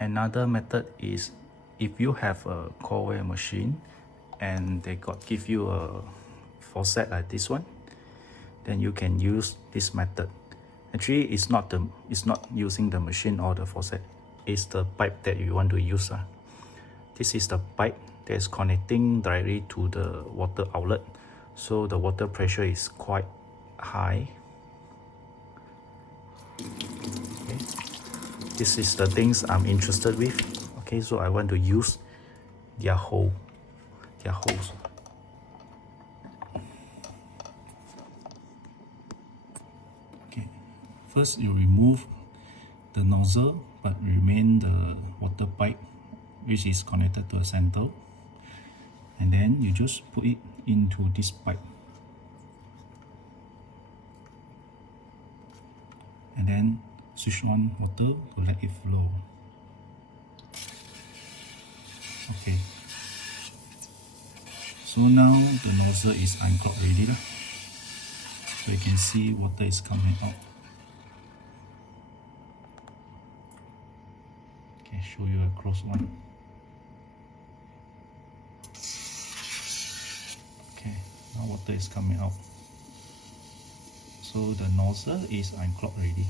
Another method is if you have a cold machine and they give you a faucet like this one, then you can use this method. Actually, it's not using the machine or the faucet, it's the pipe that you want to use. This is the pipe that is connecting directly to the water outlet, so the water pressure is quite high. Okay. This is the things I'm interested with. Okay, so I want to use their hose. Okay, first you remove the nozzle but remain the water pipe which is connected to a center, and then you just put it into this pipe and then switch on water to let it flow. Okay, so now the nozzle is unclogged already lah. So you can see water is coming out. Okay, show you a close one. Okay, now water is coming out. So the nozzle is unclogged already.